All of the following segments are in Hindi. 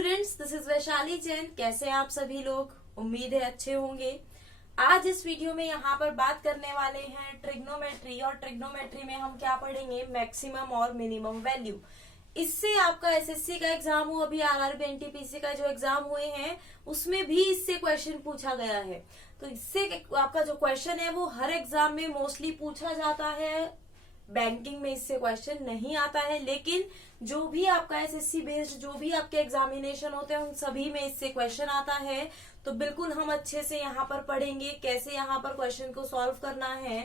Students, this is Vaishali Jain. कैसे हैं आप सभी लोग? उम्मीद है अच्छे होंगे। आज इस वीडियो में यहाँ पर बात करने वाले हैं ट्रिग्नोमेट्री, और ट्रिग्नोमेट्री में हम क्या पढ़ेंगे? मैक्सिमम और मिनिमम वैल्यू। इससे आपका एसएससी का एग्जाम हुआ, अभी आरआरबी एनटीपीसी का जो एग्जाम हुए हैं उसमें भी इससे क्वेश्चन पूछा गया है। तो इससे आपका जो क्वेश्चन है वो हर एग्जाम में मोस्टली पूछा जाता है। बैंकिंग में इससे क्वेश्चन नहीं आता है, लेकिन जो भी आपका एसएससी बेस्ड जो भी आपके एग्जामिनेशन होते हैं उन सभी में इससे क्वेश्चन आता है। तो बिल्कुल हम अच्छे से यहाँ पर पढ़ेंगे कैसे यहाँ पर क्वेश्चन को सॉल्व करना है।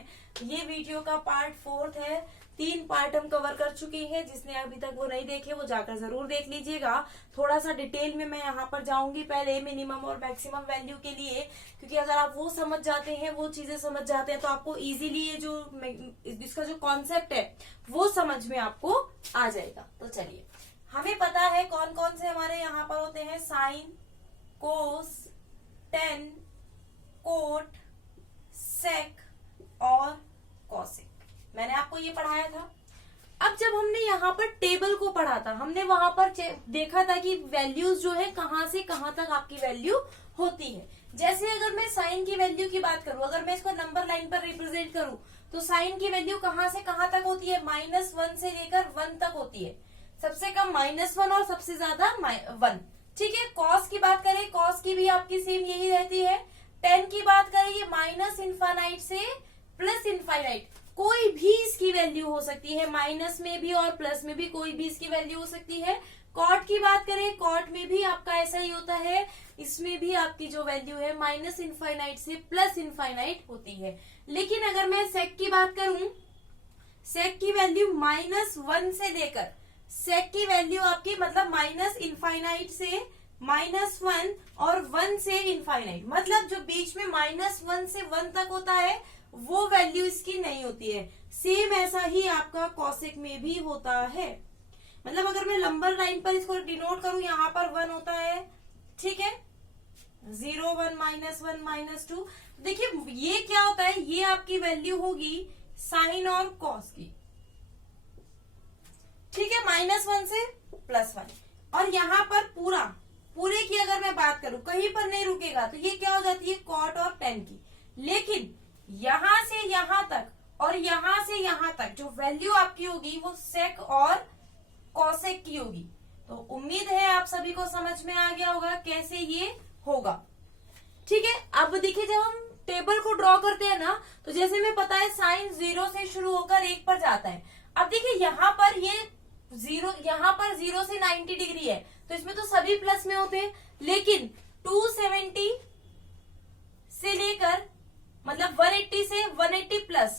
ये वीडियो का पार्ट 4 है। 3 पार्ट हम कवर कर चुके हैं। जिसने अभी तक वो नहीं देखे वो जाकर जरूर देख लीजिएगा। थोड़ा सा डिटेल में मैं यहाँ पर जाऊंगी पहले मिनिमम और मैक्सिमम वैल्यू के लिए, क्योंकि अगर आप वो समझ जाते हैं, वो चीजें समझ जाते हैं, तो आपको इजीली ये जो इसका जो कॉन्सेप्ट है वो समझ में आपको आ जाएगा। तो चलिए, हमें पता है कौन कौन से हमारे यहाँ पर होते हैं: साइन, कोस, टेन, कोट, सेक और कॉसेक। मैंने आपको ये पढ़ाया था। अब जब हमने यहाँ पर टेबल को पढ़ा था, हमने वहां पर देखा था कि वैल्यूज जो है कहाँ से कहाँ तक आपकी वैल्यू होती है। जैसे अगर मैं साइन की वैल्यू की बात करूं, अगर मैं इसको नंबर लाइन पर रिप्रेजेंट करूं, तो साइन की वैल्यू कहाँ से कहाँ तक होती है? -1 से लेकर 1 तक होती है। सबसे कम -1 और सबसे ज्यादा 1। ठीक है। कॉस की बात करें, कॉस की भी आपकी सेम यही रहती है। टेन की बात करें, ये -इनफाइनाइट से +इनफाइनाइट, कोई भी इसकी वैल्यू हो सकती है। माइनस में भी और प्लस में भी कोई भी इसकी वैल्यू हो सकती है। कॉट की बात करें, कॉट में भी आपका ऐसा ही होता है। इसमें भी आपकी जो वैल्यू है -इनफाइनाइट से +इनफाइनाइट होती है। लेकिन अगर मैं सेक की बात करूं, सेक की वैल्यू -1 से लेकर, सेक की वैल्यू आपकी मतलब -इनफाइनाइट से -1 और 1 से इनफाइनाइट, मतलब जो बीच में -1 से 1 तक होता है वो वैल्यू इसकी नहीं होती है। सेम ऐसा ही आपका कॉसेक में भी होता है। मतलब अगर मैं नंबर लाइन पर इसको डिनोट करूं, यहाँ पर 1 होता है, ठीक है, 0, 1, -1, -2। देखिए ये क्या होता है, ये आपकी वैल्यू होगी साइन और कॉस की, ठीक है, -1 से +1। और यहाँ पर पूरे की अगर मैं बात करूं, कहीं पर नहीं रुकेगा, तो ये क्या हो जाती है? कॉट और टेन की। लेकिन यहां से यहां तक और यहां से यहां तक जो वैल्यू आपकी होगी वो सेक और कॉसेक की होगी। तो उम्मीद है आप सभी को समझ में आ गया होगा कैसे ये होगा। ठीक है। अब देखिए, जब हम टेबल को ड्रॉ करते हैं ना, तो जैसे हमें पता है साइन 0 से शुरू होकर 1 पर जाता है। अब देखिए यहाँ पर ये 0 से 90 डिग्री है, तो इसमें तो सभी प्लस में होते हैं। लेकिन 270 से लेकर मतलब 180 से 180 प्लस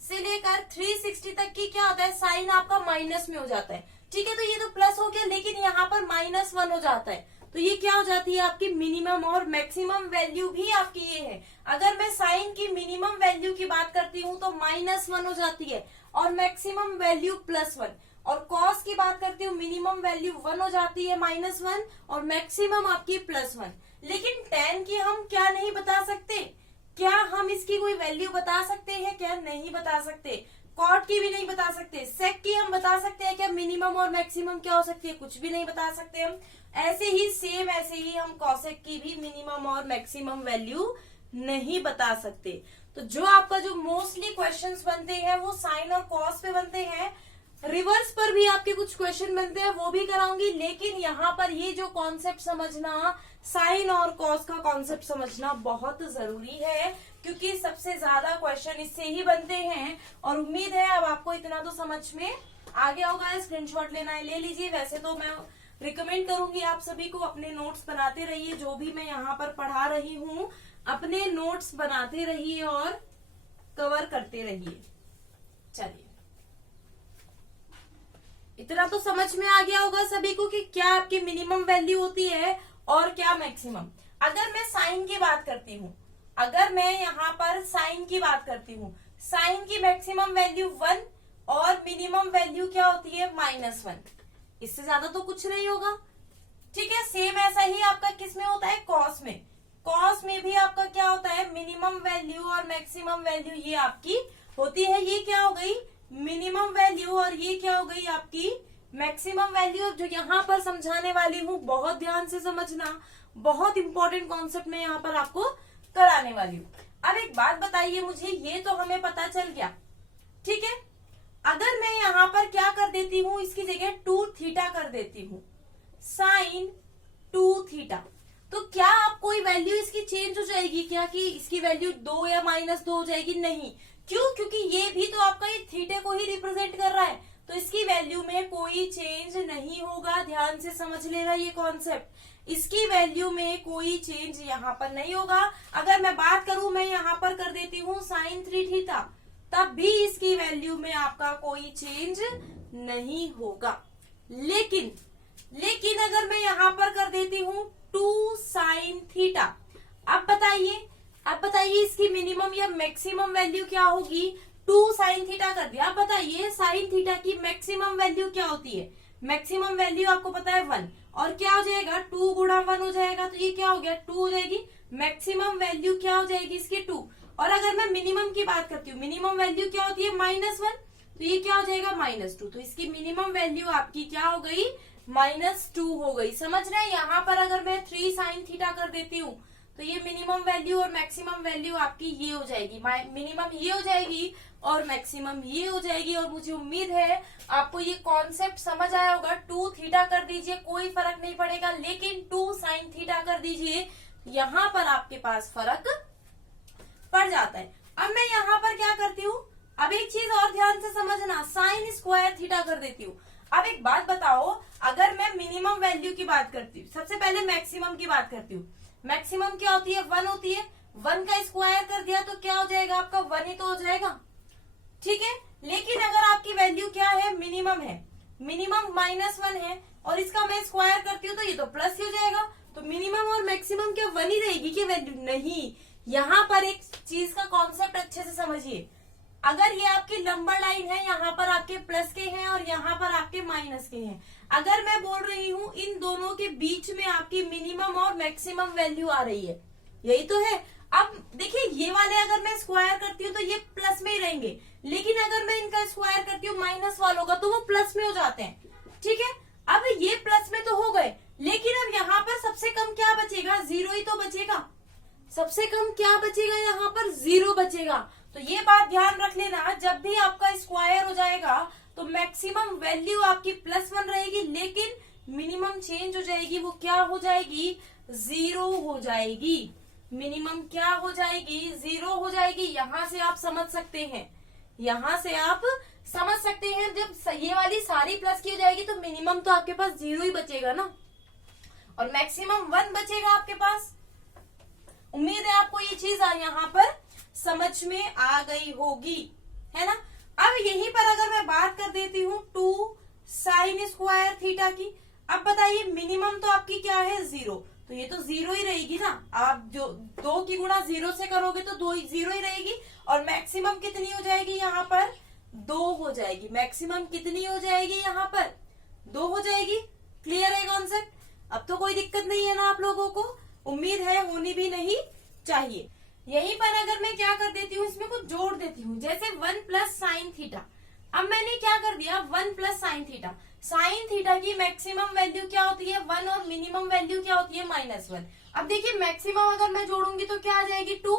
से लेकर 360 तक की क्या होता है? साइन आपका माइनस में हो जाता है। ठीक है, तो ये तो प्लस हो गया, लेकिन यहाँ पर -1 हो जाता है। तो ये क्या हो जाती है? आपकी मिनिमम और मैक्सिमम वैल्यू भी आपकी ये है। अगर मैं साइन की मिनिमम वैल्यू की बात करती हूँ तो -1 हो जाती है और मैक्सिमम वैल्यू +1। और कॉस की बात करती हूँ, मिनिमम वैल्यू 1 हो जाती है, -1, और मैक्सिमम आपकी +1। लेकिन टेन की हम क्या नहीं बता सकते? क्या हम इसकी कोई वैल्यू बता सकते हैं? क्या नहीं बता सकते। कॉट की भी नहीं बता सकते। सेक की हम बता सकते हैं क्या मिनिमम और मैक्सिमम क्या हो सकती है? कुछ भी नहीं बता सकते हम। ऐसे ही हम कॉसेक की भी मिनिमम और मैक्सिमम वैल्यू नहीं बता सकते। तो जो आपका जो मोस्टली क्वेश्चंस बनते हैं वो साइन और कॉस पे बनते हैं। रिवर्स पर भी आपके कुछ क्वेश्चन बनते हैं, वो भी कराऊंगी। लेकिन यहाँ पर ये जो कॉन्सेप्ट समझना, साइन और कॉस का कॉन्सेप्ट समझना बहुत जरूरी है, क्योंकि सबसे ज्यादा क्वेश्चन इससे ही बनते हैं। और उम्मीद है अब आपको इतना तो समझ में आ गया होगा। स्क्रीनशॉट लेना है ले लीजिए। वैसे तो मैं रिकमेंड करूंगी आप सभी को अपने नोट्स बनाते रहिए। जो भी मैं यहाँ पर पढ़ा रही हूँ अपने नोट्स बनाते रहिए और कवर करते रहिए। चलिए, इतना तो समझ में आ गया होगा सभी को कि क्या आपकी मिनिमम वैल्यू होती है और क्या मैक्सिमम। अगर मैं साइन की बात करती हूँ, अगर मैं यहाँ पर साइन की बात करती हूँ, साइन की मैक्सिमम वैल्यू 1 और मिनिमम वैल्यू क्या होती है? -1। इससे ज्यादा तो कुछ नहीं होगा। ठीक है। सेम ऐसा ही आपका किस में होता है? कॉस में। कॉस में भी आपका क्या होता है? मिनिमम वैल्यू और मैक्सिमम वैल्यू ये आपकी होती है। ये क्या हो गई? मिनिमम वैल्यू, और ये क्या हो गई? आपकी मैक्सिमम वैल्यू जो यहाँ पर समझाने वाली हूँ, बहुत ध्यान से समझना, बहुत इंपॉर्टेंट कॉन्सेप्ट में यहाँ पर आपको कराने वाली हूँ। अब एक बात बताइए मुझे, ये तो हमें पता चल गया, ठीक है। अगर मैं यहाँ पर क्या कर देती हूँ, इसकी जगह 2 थीटा कर देती हूँ, साइन 2 थीटा, तो क्या आप कोई वैल्यू इसकी चेंज हो जाएगी क्या, कि इसकी वैल्यू 2 या -2 हो जाएगी? नहीं। क्यों? क्योंकि ये भी तो आपका ये थीटे को ही रिप्रेजेंट कर रहा है, तो इसकी वैल्यू में कोई चेंज नहीं होगा। ध्यान से समझ लेना ये कॉन्सेप्ट, इसकी वैल्यू में कोई चेंज यहाँ पर नहीं होगा। अगर मैं बात करूं, मैं यहाँ पर कर देती हूँ साइन 3 थीटा, तब भी इसकी वैल्यू में आपका कोई चेंज नहीं होगा। लेकिन अगर मैं यहाँ पर कर देती हूँ 2 साइन थीटा, अब बताइए इसकी मिनिमम या मैक्सिमम वैल्यू क्या होगी? 2 साइन थीटा कर दिया। अब बताइए साइन थीटा की मैक्सिमम वैल्यू क्या होती है? मैक्सिमम वैल्यू आपको पता है 1, और क्या हो जाएगा 2 गुणा 1 हो जाएगा, तो ये क्या हो गया 2 हो जाएगी। मैक्सिमम वैल्यू क्या हो जाएगी इसकी 2। और अगर मैं मिनिमम की बात करती हूँ, मिनिमम वैल्यू क्या होती है -1, तो ये क्या हो जाएगा -2, तो इसकी मिनिमम वैल्यू आपकी क्या हो गई -2 हो गई। समझ रहे हैं? यहाँ पर अगर मैं 3 साइन थीटा कर देती हूँ तो ये मिनिमम वैल्यू और मैक्सिमम वैल्यू आपकी ये हो जाएगी, मिनिमम ये हो जाएगी और मैक्सिमम ये हो जाएगी। और मुझे उम्मीद है आपको ये कॉन्सेप्ट समझ आया होगा। 2 थीटा कर दीजिए, कोई फर्क नहीं पड़ेगा, लेकिन 2 साइन थीटा कर दीजिए, यहाँ पर आपके पास फर्क पड़ जाता है। अब मैं यहाँ पर क्या करती हूँ, अब एक चीज और ध्यान से समझना, साइन स्क्वायर थीटा कर देती हूँ। अब एक बात बताओ, अगर मैं मिनिमम वैल्यू की बात करती हूँ, सबसे पहले मैक्सिमम की बात करती हूँ। मैक्सिमम क्या होती है? 1 होती है। 1 का स्क्वायर कर दिया तो क्या हो जाएगा आपका? 1 ही तो हो जाएगा, ठीक है। लेकिन अगर आपकी वैल्यू क्या है? मिनिमम है, मिनिमम -1 है, और इसका मैं स्क्वायर करती हूँ तो ये तो प्लस ही हो जाएगा। तो मिनिमम और मैक्सिमम क्या 1 ही रहेगी क्या वैल्यू? नहीं। यहाँ पर एक चीज का कॉन्सेप्ट अच्छे से समझिए, अगर ये आपकी लंबा लाइन है, यहाँ पर आपके प्लस के हैं और यहाँ पर आपके माइनस के हैं, अगर मैं बोल रही हूँ इन दोनों के बीच में आपकी मिनिमम और मैक्सिमम वैल्यू आ रही है, यही तो है। अब देखिए ये वाले अगर मैं स्क्वायर करती हूँ तो ये प्लस में ही रहेंगे, लेकिन अगर मैं इनका स्क्वायर करती हूँ माइनस वालों का तो वो प्लस में हो जाते हैं, ठीक है। अब ये प्लस में तो हो गए, लेकिन अब यहाँ पर सबसे कम क्या बचेगा? 0 ही तो बचेगा। सबसे कम क्या बचेगा? यहाँ पर 0 बचेगा। तो ये बात ध्यान रख लेना, जब भी आपका स्क्वायर हो जाएगा तो मैक्सिमम वैल्यू आपकी +1 रहेगी, लेकिन मिनिमम चेंज हो जाएगी, वो क्या हो जाएगी? 0 हो जाएगी। मिनिमम क्या हो जाएगी? 0 हो जाएगी। यहाँ से आप समझ सकते हैं, यहाँ से आप समझ सकते हैं, जब ये वाली सारी प्लस की हो जाएगी तो मिनिमम तो आपके पास 0 ही बचेगा ना, और मैक्सिमम 1 बचेगा आपके पास। उम्मीद है आपको ये चीज यहाँ पर समझ में आ गई होगी, है ना। अब यहीं पर अगर मैं बात कर देती हूँ 2 साइन स्क्वायर थीटा की, अब बताइए मिनिमम तो आपकी क्या है? 0, तो ये तो 0 ही रहेगी ना। आप जो 2 की गुणा 0 से करोगे तो 0 ही रहेगी, और मैक्सिमम कितनी हो जाएगी? यहाँ पर 2 हो जाएगी। मैक्सिमम कितनी हो जाएगी? यहाँ पर 2 हो जाएगी। क्लियर है कॉन्सेप्ट? अब तो कोई दिक्कत नहीं है ना आप लोगों को? उम्मीद है होनी भी नहीं चाहिए। यहीं पर अगर मैं क्या कर देती हूँ, इसमें कुछ जोड़ देती हूँ, जैसे 1 प्लस साइन थीटा। अब मैंने क्या कर दिया? 1 plus sine theta. Sine theta की मैक्सिमम वैल्यू क्या होती है? 1, और मिनिमम वैल्यू क्या होती है? -1। अब देखिए मैक्सिमम अगर मैं जोड़ूंगी तो क्या आ जाएगी? 2।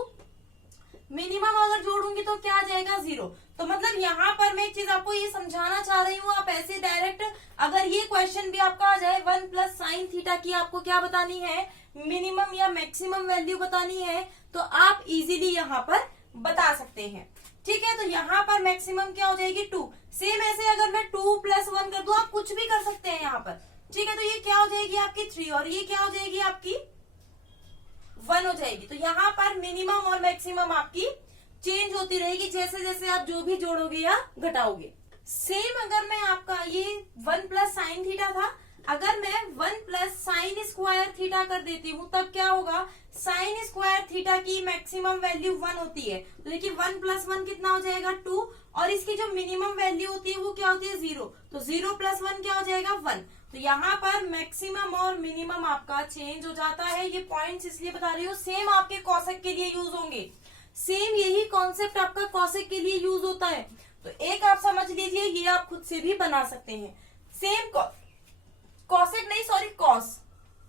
मिनिमम अगर जोड़ूंगी तो क्या आ जाएगा? 0। तो मतलब यहाँ पर मैं एक चीज आपको ये समझाना चाह रही हूँ, आप ऐसे डायरेक्ट अगर ये क्वेश्चन भी आपका आ जाए 1 प्लस साइन थीटा की आपको क्या बतानी है? मिनिमम या मैक्सिमम वैल्यू बतानी है, तो आप इजीली यहाँ पर बता सकते हैं, ठीक है। तो यहाँ पर मैक्सिमम क्या हो जाएगी? 2। सेम ऐसे अगर मैं 2 + 1 कर दूं, आप कुछ भी कर सकते हैं यहाँ पर, ठीक है। तो ये क्या हो जाएगी आपकी? 3, और ये क्या हो जाएगी आपकी? 1 हो जाएगी। तो यहाँ पर मिनिमम और मैक्सिमम आपकी चेंज होती रहेगी जैसे जैसे आप जो भी जोड़ोगे या घटाओगे। सेम अगर मैं आपका ये 1 प्लस साइन थीटा था, अगर मैं 1 प्लस साइन स्क्वायर थीटा कर देती हूँ तब क्या होगा? साइन स्क्वायर थीटा की मैक्सिमम वैल्यू 1 होती है, तो देखिए 1 + 1 कितना हो जाएगा? 2, और इसकी जो मिनिमम वैल्यू होती है वो क्या होती है? 0। तो 0 + 1 क्या हो जाएगा? 1। तो यहाँ पर मैक्सिमम और मिनिमम आपका चेंज हो जाता है। ये पॉइंट्स इसलिए बता रही हूँ, सेम आपके कॉसेक के लिए यूज होंगे, सेम यही कॉन्सेप्ट आपका कॉसेक के लिए यूज होता है। तो एक आप समझ लीजिए, ये आप खुद से भी बना सकते हैं। सेम कॉसेक नहीं, सॉरी कॉस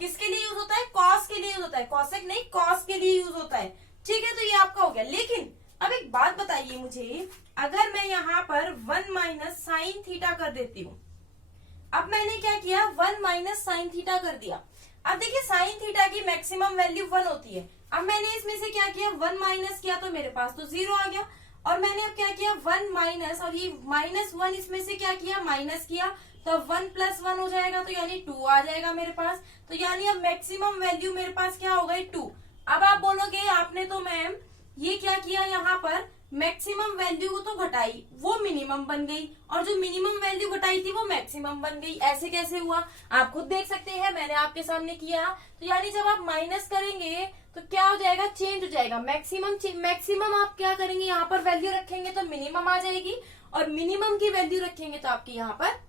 किसके लिए यूज होता है, कॉस के लिए यूज होता है, कॉसेक नहीं कॉस के लिए यूज होता है। ठीक है, तो ये आपका हो गया। लेकिन अब एक बात बताइए मुझे, अगर मैं यहाँ पर 1 माइनस साइन थीटा कर देती हूँ, अब मैंने क्या किया 1 माइनस साइन थीटा कर दिया। अब देखिए साइन थीटा की मैक्सिमम वैल्यू 1 होती है। अब मैंने इसमें से क्या किया 1 माइनस किया तो मेरे पास तो 0 आ गया। और मैंने अब क्या किया 1 माइनस, और ये -1 इसमें से क्या किया माइनस किया, तो अब 1 + 1 हो जाएगा, तो यानी 2 आ जाएगा मेरे पास। तो यानी अब मैक्सिमम वैल्यू मेरे पास क्या होगा 2। अब आप बोलोगे आपने तो मैम ये क्या किया, यहाँ पर मैक्सिमम वैल्यू को तो घटाई, वो मिनिमम बन गई, और जो मिनिमम वैल्यू घटाई थी वो मैक्सिमम बन गई। ऐसे कैसे हुआ, आप खुद देख सकते हैं, मैंने आपके सामने किया। तो यानी जब आप माइनस करेंगे तो क्या हो जाएगा, चेंज हो जाएगा। मैक्सिमम आप क्या करेंगे, यहाँ पर वैल्यू रखेंगे तो मिनिमम आ जाएगी, और मिनिमम की वैल्यू रखेंगे तो आपकी यहाँ पर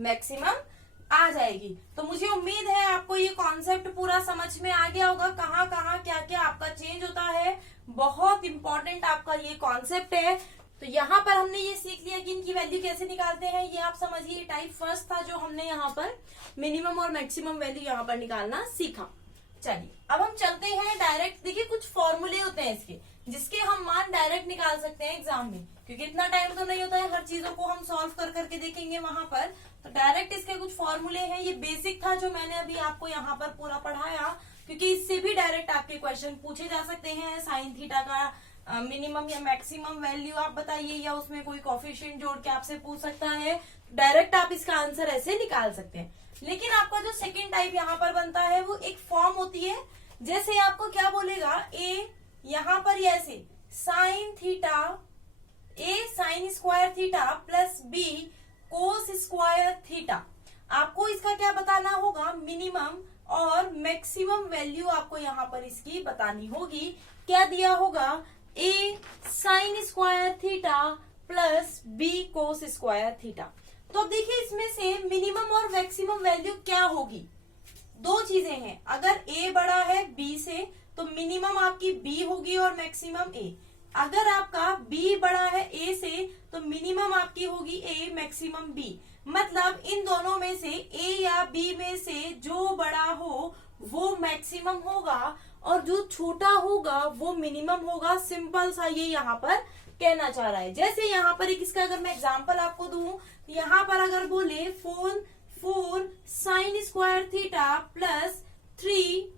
मैक्सिमम आ जाएगी। तो मुझे उम्मीद है आपको ये कॉन्सेप्ट पूरा समझ में आ गया होगा, कहाँ कहाँ क्या क्या आपका चेंज होता है। बहुत इंपॉर्टेंट आपका ये कॉन्सेप्ट है। तो यहाँ पर हमने ये सीख लिया कि इनकी वैल्यू कैसे निकालते हैं। ये आप समझिए टाइप फर्स्ट था जो हमने यहाँ पर मिनिमम और मैक्सिमम वैल्यू यहाँ पर निकालना सीखा। चलिए अब हम चलते हैं डायरेक्ट। देखिए कुछ फॉर्मूले होते हैं इसके, जिसके हम मान डायरेक्ट निकाल सकते हैं एग्जाम में, क्योंकि इतना टाइम तो नहीं होता है हर चीजों को हम सॉल्व कर करके देखेंगे वहां पर। तो डायरेक्ट इसके कुछ फॉर्मूले हैं। ये बेसिक था जो मैंने अभी आपको यहाँ पर पूरा पढ़ाया, क्योंकि इससे भी डायरेक्ट आपके क्वेश्चन पूछे जा सकते हैं। साइन थीटा का मिनिमम या मैक्सिमम वैल्यू आप बताइए, या उसमें कोई कोफिशिएंट जोड़ के आपसे पूछ सकता है। डायरेक्ट आप इसका आंसर ऐसे निकाल सकते हैं। लेकिन आपका जो सेकेंड टाइप यहाँ पर बनता है वो एक फॉर्म होती है। जैसे आपको क्या बोलेगा, ए यहाँ पर ये ऐसे sine theta, A sine square theta plus B cos square theta. आपको इसका क्या बताना होगा, मिनिमम और मैक्सिमम वैल्यू आपको यहाँ पर इसकी बतानी होगी। क्या दिया होगा, A sine square theta plus B cos square theta. तो अब देखिए इसमें से मिनिमम और मैक्सिमम वैल्यू क्या होगी, दो चीजें हैं। अगर ए बड़ा है बी से तो मिनिमम आपकी बी होगी और मैक्सिमम ए। अगर आपका बी बड़ा है ए से तो मिनिमम आपकी होगी ए, मैक्सिमम बी। मतलब इन दोनों में से ए या बी में से जो बड़ा हो वो मैक्सिमम होगा, और जो छोटा होगा वो मिनिमम होगा। सिंपल सा ये यहाँ पर कहना चाह रहा है। जैसे यहाँ पर एक इसका अगर मैं एग्जांपल आपको दूं, यहाँ पर अगर बोले 4 साइन स्क्वायर थीटा प्लस 3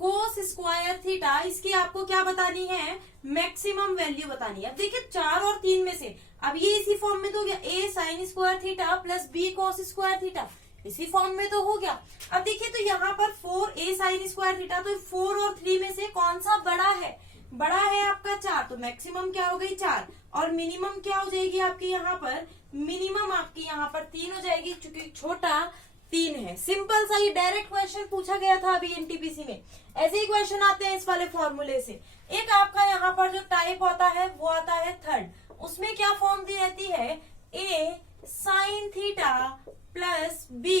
कोस स्क्वायर थीटा, इसकी आपको क्या बतानी है, मैक्सिमम वैल्यू बतानी है। अब देखिए 4 और 3 में से, अब ये इसी फॉर्म में तो हो गया, A sine square theta plus B cos square theta, इसी फॉर्म में तो हो गया। अब देखिए तो यहाँ पर 4 ए साइन स्क्वायर थीटा, तो 4 और 3 में से कौन सा बड़ा है, बड़ा है आपका 4, तो मैक्सिमम क्या हो गई 4, और मिनिमम क्या हो जाएगी आपकी यहाँ पर, मिनिमम आपकी यहाँ पर 3 हो जाएगी, क्योंकि छोटा 3 है। सिंपल सा ये डायरेक्ट क्वेश्चन पूछा गया था अभी एनटीपीसी में। ऐसे ही क्वेश्चन आते हैं इस वाले फॉर्मूले से। एक आपका यहाँ पर जो टाइप होता है वो आता है थर्ड, उसमें क्या फॉर्म दी रहती है, A sine theta plus B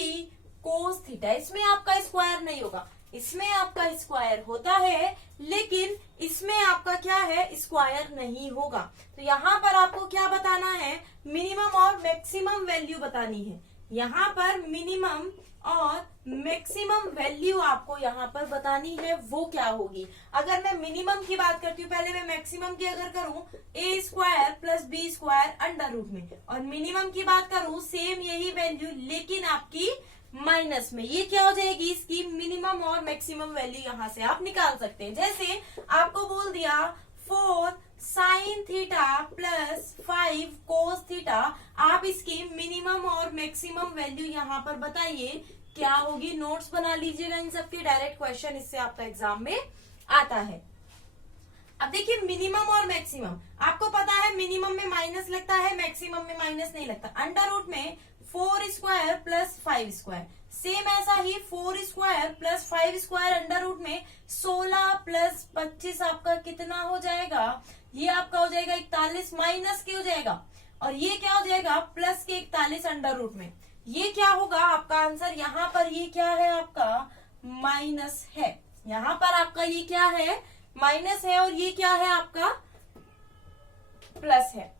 cos theta. इसमें आपका स्क्वायर नहीं होगा, इसमें आपका स्क्वायर होता है, लेकिन इसमें आपका क्या है, स्क्वायर नहीं होगा। तो यहाँ पर आपको क्या बताना है, मिनिमम और मैक्सिमम वैल्यू बतानी है। यहाँ पर मिनिमम और मैक्सिमम वैल्यू आपको यहाँ पर बतानी है, वो क्या होगी। अगर मैं मिनिमम की बात करती हूँ, पहले मैं मैक्सिमम की अगर करूँ, A square plus B square under root में, और मिनिमम की बात करूँ सेम यही वैल्यू लेकिन आपकी माइनस में, ये क्या हो जाएगी, इसकी मिनिमम और मैक्सिमम वैल्यू यहाँ से आप निकाल सकते हैं। जैसे आपको बोल दिया 4 sign theta plus 5 cos theta, आप इसकी मिनिमम और मैक्सिमम वैल्यू यहाँ पर बताइए क्या होगी। नोट्स बना लीजिएगा इन सबके, डायरेक्ट क्वेश्चन इससे आपका एग्जाम में आता है। अब देखिए मिनिमम और मैक्सिमम, आपको पता है मिनिमम में माइनस लगता है, मैक्सिमम में माइनस नहीं लगता। अंडर रूट में 4 स्क्वायर प्लस 5 स्क्वायर, सेम ऐसा ही 4 square plus 5 square under root में 16 प्लस 25 आपका कितना हो जाएगा, ये आपका हो जाएगा 41, माइनस के हो जाएगा, और ये क्या हो जाएगा प्लस के 41 अंडर रूट में। ये क्या होगा आपका आंसर, यहाँ पर ये क्या है आपका माइनस है, यहाँ पर आपका ये क्या है माइनस है, और ये क्या है आपका प्लस है।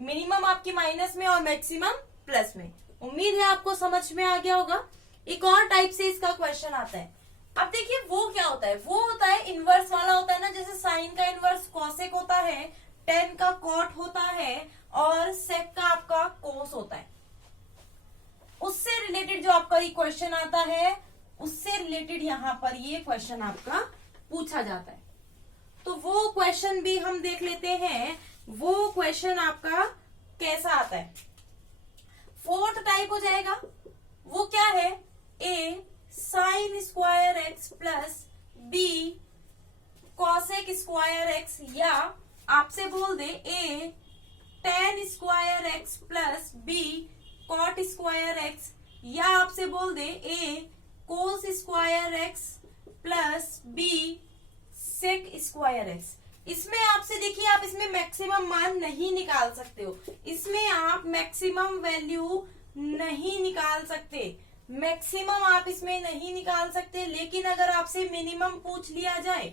मिनिमम आपकी माइनस में और मैक्सिमम प्लस में। उम्मीद है आपको समझ में आ गया होगा। एक और टाइप से इसका क्वेश्चन आता है। अब देखिए वो क्या होता है, वो होता है इनवर्स वाला होता है ना, जैसे साइन का इनवर्स कॉसेक होता है, टेन का कॉट होता है और सेक का आपका कोस होता है। उससे रिलेटेड जो आपका ये क्वेश्चन आता है, उससे रिलेटेड यहाँ पर ये क्वेश्चन आपका पूछा जाता है। तो वो क्वेश्चन भी हम देख लेते हैं, वो क्वेश्चन आपका कैसा आता है। फोर्थ टाइप हो जाएगा, वो क्या है, A sine square x plus B cosec square X, या आपसे बोल दे A tan square x plus B cot square X, या आपसे बोल दे A cos square x plus B sec square X. इसमें आपसे देखिए, आप इसमें मैक्सिमम मान नहीं निकाल सकते हो, इसमें आप मैक्सिमम वैल्यू नहीं निकाल सकते, मैक्सिमम आप इसमें नहीं निकाल सकते। लेकिन अगर आपसे मिनिमम पूछ लिया जाए,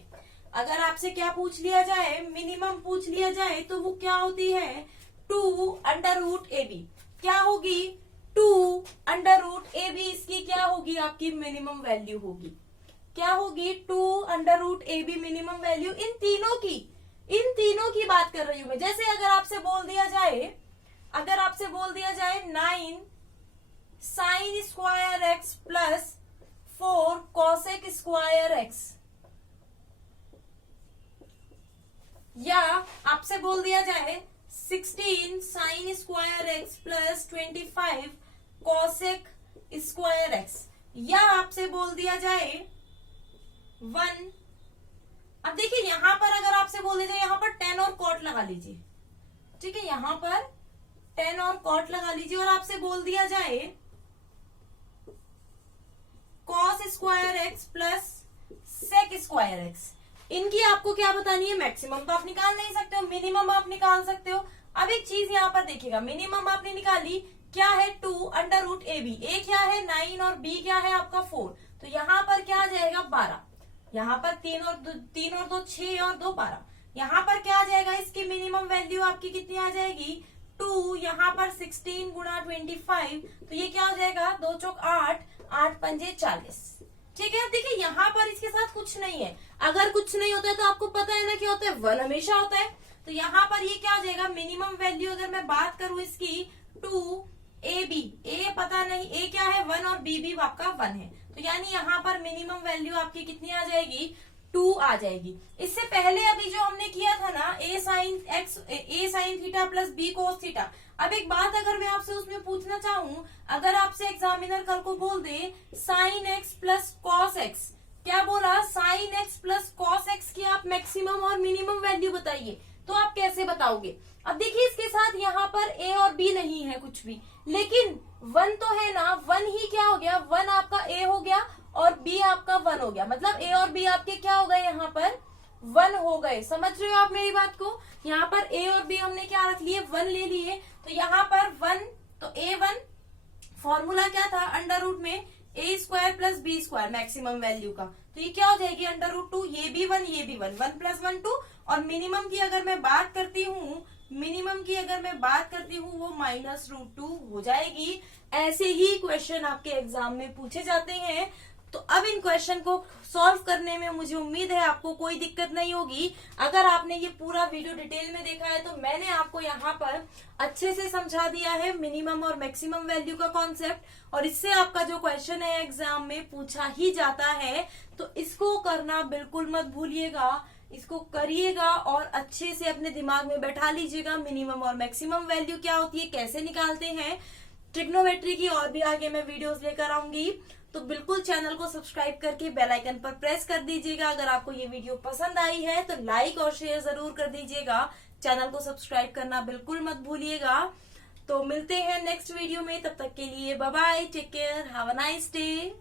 अगर आपसे क्या पूछ लिया जाए, मिनिमम पूछ लिया जाए, तो वो क्या होती है, 2 अंडर रूट ए बी। क्या होगी, 2 अंडर रूट ए बी, इसकी क्या होगी, आपकी मिनिमम वैल्यू होगी। क्या होगी, 2 under root A B minimum value. इन तीनों की बात कर रही हूं मैं। जैसे अगर आपसे बोल दिया जाए, 9 sign square x plus 4 cosec square X, या आपसे बोल दिया जाए 16 sign square x plus 25 cosec square X, या आपसे बोल दिया जाए 1। अब देखिए यहां पर अगर आपसे बोल दिया जाए, यहां पर 10 और कॉट लगा लीजिए, ठीक है, यहां पर 10 और कॉट लगा लीजिए, और आपसे बोल दिया जाए cos square x plus sec square x. इनकी आपको क्या बतानी है, मैक्सिमम तो आप निकाल नहीं सकते हो, मिनिमम आप निकाल सकते हो। अब एक चीज यहाँ पर देखिएगा, मिनिमम आपने निकाली, क्या है 2 अंडर रूट ए बी, ए क्या है 9 और बी क्या है आपका 4, तो यहाँ पर क्या आ जाएगा 12, यहाँ पर 3 और 2 6 और 2 12, यहाँ पर क्या आ जाएगा, इसकी मिनिमम वैल्यू आपकी कितनी आ जाएगी 2, यहाँ पर 16 गुणा 25, तो ये क्या हो जाएगा 2 चौक 8, 8 पंजे 40। ठीक है, अब देखिए यहाँ पर इसके साथ कुछ नहीं है, अगर कुछ नहीं होता है तो आपको पता है ना क्या होता है, 1 हमेशा होता है। तो यहाँ पर ये क्या हो जाएगा, मिनिमम वैल्यू अगर मैं बात करूं इसकी 2 ए बी, ए पता नहीं ए क्या है 1 और बी भी आपका 1 है, तो यानी यहाँ पर मिनिमम वैल्यू आपकी कितनी आ जाएगी 2 आ जाएगी। इससे पहले अभी जो हमने किया था ना A sine theta plus B cos theta. अब एक बात अगर मैं आपसे उसमें पूछना चाहूं, अगर आपसे एग्जामिनर कल को बोल दे sine X plus cos X, क्या बोला sine X plus cos X की आप मैक्सिमम और मिनिमम वैल्यू बताइए, तो आप कैसे बताओगे। अब देखिए इसके साथ यहाँ पर ए और बी नहीं है कुछ भी, लेकिन 1 तो है ना, 1 ही क्या हो गया, 1 आपका ए हो गया और बी आपका 1 हो गया, मतलब ए और बी आपके क्या हो गए यहाँ पर 1 हो गए। समझ रहे हो आप मेरी बात को, यहाँ पर ए और बी हमने क्या रख लिए 1 ले लिए, तो यहाँ पर 1, तो A1 फॉर्मूला क्या था अंडर रूट में A square plus B square maximum value का, तो ये क्या हो जाएगी अंडर रूट 2, ये भी 1 ये भी 1, 1 प्लस 1 2, और मिनिमम की अगर मैं बात करती हूँ, वो माइनस रूट 2 हो जाएगी। ऐसे ही क्वेश्चन आपके एग्जाम में पूछे जाते हैं। तो अब इन क्वेश्चन को सॉल्व करने में मुझे उम्मीद है आपको कोई दिक्कत नहीं होगी। अगर आपने ये पूरा वीडियो डिटेल में देखा है तो मैंने आपको यहाँ पर अच्छे से समझा दिया है मिनिमम और मैक्सिमम वैल्यू का कॉन्सेप्ट, और इससे आपका जो क्वेश्चन है एग्जाम में पूछा ही जाता है, तो इसको करना बिल्कुल मत भूलिएगा, इसको करिएगा और अच्छे से अपने दिमाग में बैठा लीजिएगा मिनिमम और मैक्सिमम वैल्यू क्या होती है, कैसे निकालते हैं। ट्रिग्नोमेट्री की और भी आगे मैं वीडियोस लेकर आऊंगी, तो बिल्कुल चैनल को सब्सक्राइब करके बेल आइकन पर प्रेस कर दीजिएगा। अगर आपको ये वीडियो पसंद आई है तो लाइक और शेयर जरूर कर दीजिएगा, चैनल को सब्सक्राइब करना बिल्कुल मत भूलिएगा। तो मिलते हैं नेक्स्ट वीडियो में, तब तक के लिए bye bye, take care, have a nice day.